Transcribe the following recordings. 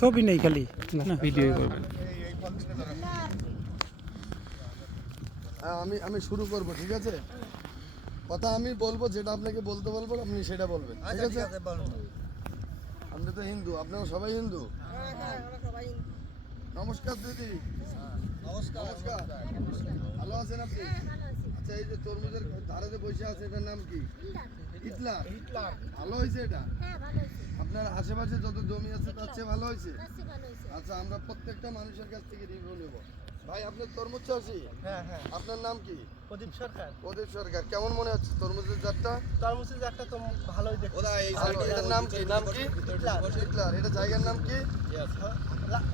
ছবি নেই খালি না ভিডিও করবেন। আমি শুরু করব, ঠিক আছে? কথা আমি বলবো, যেটা আপনাকে বলতে বলবো আপনি সেটা বলবেন, ঠিক আছে? আপনি তো হিন্দু, আপনারা সবাই হিন্দু। নমস্কার দিদি। নমস্কার। ভালো আছেন আপনি? আচ্ছা, এই যে তরমুজের ধারে যে বসে আছে এটার নাম কি? হিটলার। ভালো হয়েছে এটা? আপনার আশেপাশে যত জমি আছে তার চেয়ে ভালো হয়েছে? আচ্ছা, আমরা প্রত্যেকটা মানুষের কাছ থেকে রিভিউ নেব। ভাই, আপনার তরমুজ চাষি? হ্যাঁ। আপনার নাম কি? প্রদীপ সরকার। প্রদীপ সরকার। কেমন মনে হচ্ছে তরমুজের জাতটা? তরমুজের জাতটা তো ভালোই দেখতে। ভালো। এটার নাম কি? হিটলার। এটা জায়গার নাম কি?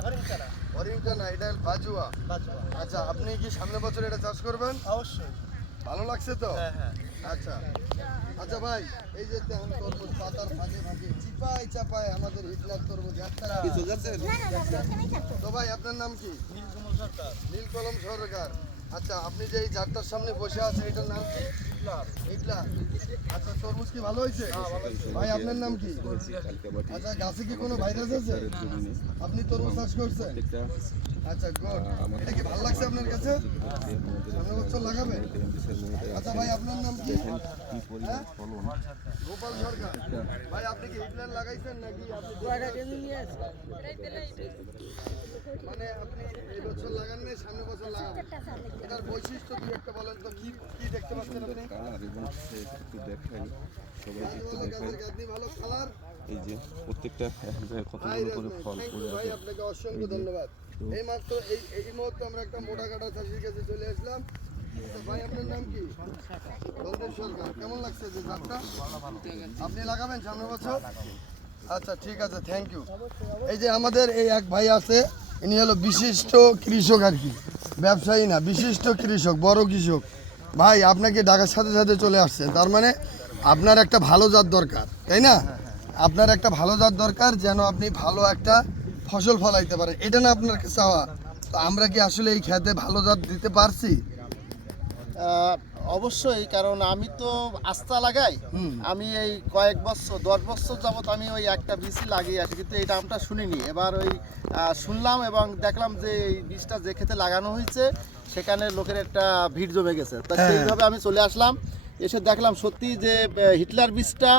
হরিণচারা। অরিংটা, এটা বাজুয়া। আচ্ছা, আপনি কি সামনের বছর এটা চাষ করবেন? অবশ্যই। ভালো লাগছে তো? হ্যাঁ। আচ্ছা আচ্ছা ভাই, এই যে তরমুজ পাতার ফাঁকে ফাঁকে চাপায় আমাদের হিটলার তরমুজ একটা। তো ভাই, আপনার নাম কি? নীলকমল সরকার। নীলকলম সরকার। আচ্ছা, আপনি যে এই জাতটার সামনে বসে আছেন এটার নাম কি? হিটলার। আচ্ছা, তরমুজ কি ভালো হয়েছে? ভাই, আপনার নাম কি? আচ্ছা, গাছে কি কোনো ভাইরাস আছে? আপনি তরমুজ চাষ করছেন? আচ্ছা, গুড। এটা কি ভালো লাগছে আপনার কাছে? সামনের বছর লাগাবেন? আচ্ছা ভাই, আপনার নাম কি? হ্যাঁ? গোপাল সরকার। ভাই, আপনি কি হিটলার লাগাইছেন নাকি আপনি মানে আপনি এই বছর লাগান নাই, সামনের বছর লাগাবেন? এটার বৈশিষ্ট্য কি একটা বলেন তো, কি কি দেখতে পাচ্ছেন আপনি? আপনি ভালো কালার। এই যে প্রত্যেকটা কতগুলো করে ফল পড়ে ভাই, আছে। আপনাকে অসংখ্য ধন্যবাদ। এই মাত্র এই মুহূর্তে আমরা একটা মোটা কাটা চাষির কাছে চলে আসলাম। তো ভাই, আপনার নাম কি? সন্তোষ সরকার। কেমন লাগছে যে জাতটা? আপনি লাগাবেন সামনের বছর? আচ্ছা, ঠিক আছে, থ্যাংক ইউ। এই যে আমাদের এই এক ভাই আছে, ইনি হলো বিশিষ্ট কৃষক আর কি, ব্যবসায়ী না, বিশিষ্ট কৃষক, বড় কৃষক। ভাই, আপনাকে ডাকার সাথে সাথে চলে আসছেন, তার মানে আপনার একটা ভালো জাত দরকার, তাই না? আপনার একটা ভালো জাত দরকার, যেন আপনি ভালো একটা ফসল ফলাইতে পারেন, এটা না আপনার চাওয়া? তো আমরা কি আসলে এই খেতে ভালো জাত দিতে পারছি? অবশ্যই, কারণ আমি তো আস্থা লাগাই। আমি এই কয়েক বছর 10 বছর যাবত আমি ওই একটা বীজই লাগিয়ে আসি, কিন্তু এই দামটা শুনিনি। এবার ওই শুনলাম এবং দেখলাম যে এই বীজটা যে ক্ষেতে লাগানো হয়েছে সেখানে লোকের একটা ভিড় জমে গেছে। তা সেইভাবে আমি চলে আসলাম, এসে দেখলাম সত্যি যে হিটলার বীজটা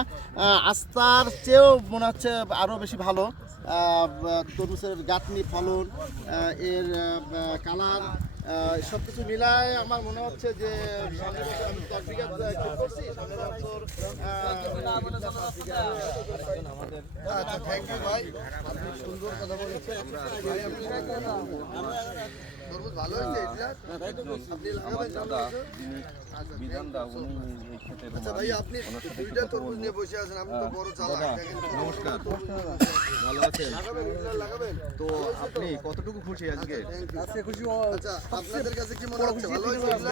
আস্থার চেয়েও মনে হচ্ছে আরও বেশি ভালো। তরমুজের গাঁথনি, ফলন, এর কালার, সব কিছু মিলায় আমার মনে হচ্ছে যে সামনের বছর আমি 10 বিঘা ক্ষেত করছি, সামনের বছর আচ্ছা, থ্যাংক ইউ ভাই, আপনি সুন্দর কথা বলেছেন। ভাই, আপনি তরমুজ ভালো হয়েছে এটা? আপনি লাগাবেন সামনের বছর? আচ্ছা ভাই, আপনি দুইটা তরমুজ নিয়ে বসে আছেন, আপনি তো বড় চালাক। নমস্কার, ভালো আছেন? লাগাবেন, হিটলার লাগাবেন? তো আপনি কতটুকু খুশি আজকে? আচ্ছা, আপনাদের কাছে কি মনে হচ্ছে, ভালো হয়েছে?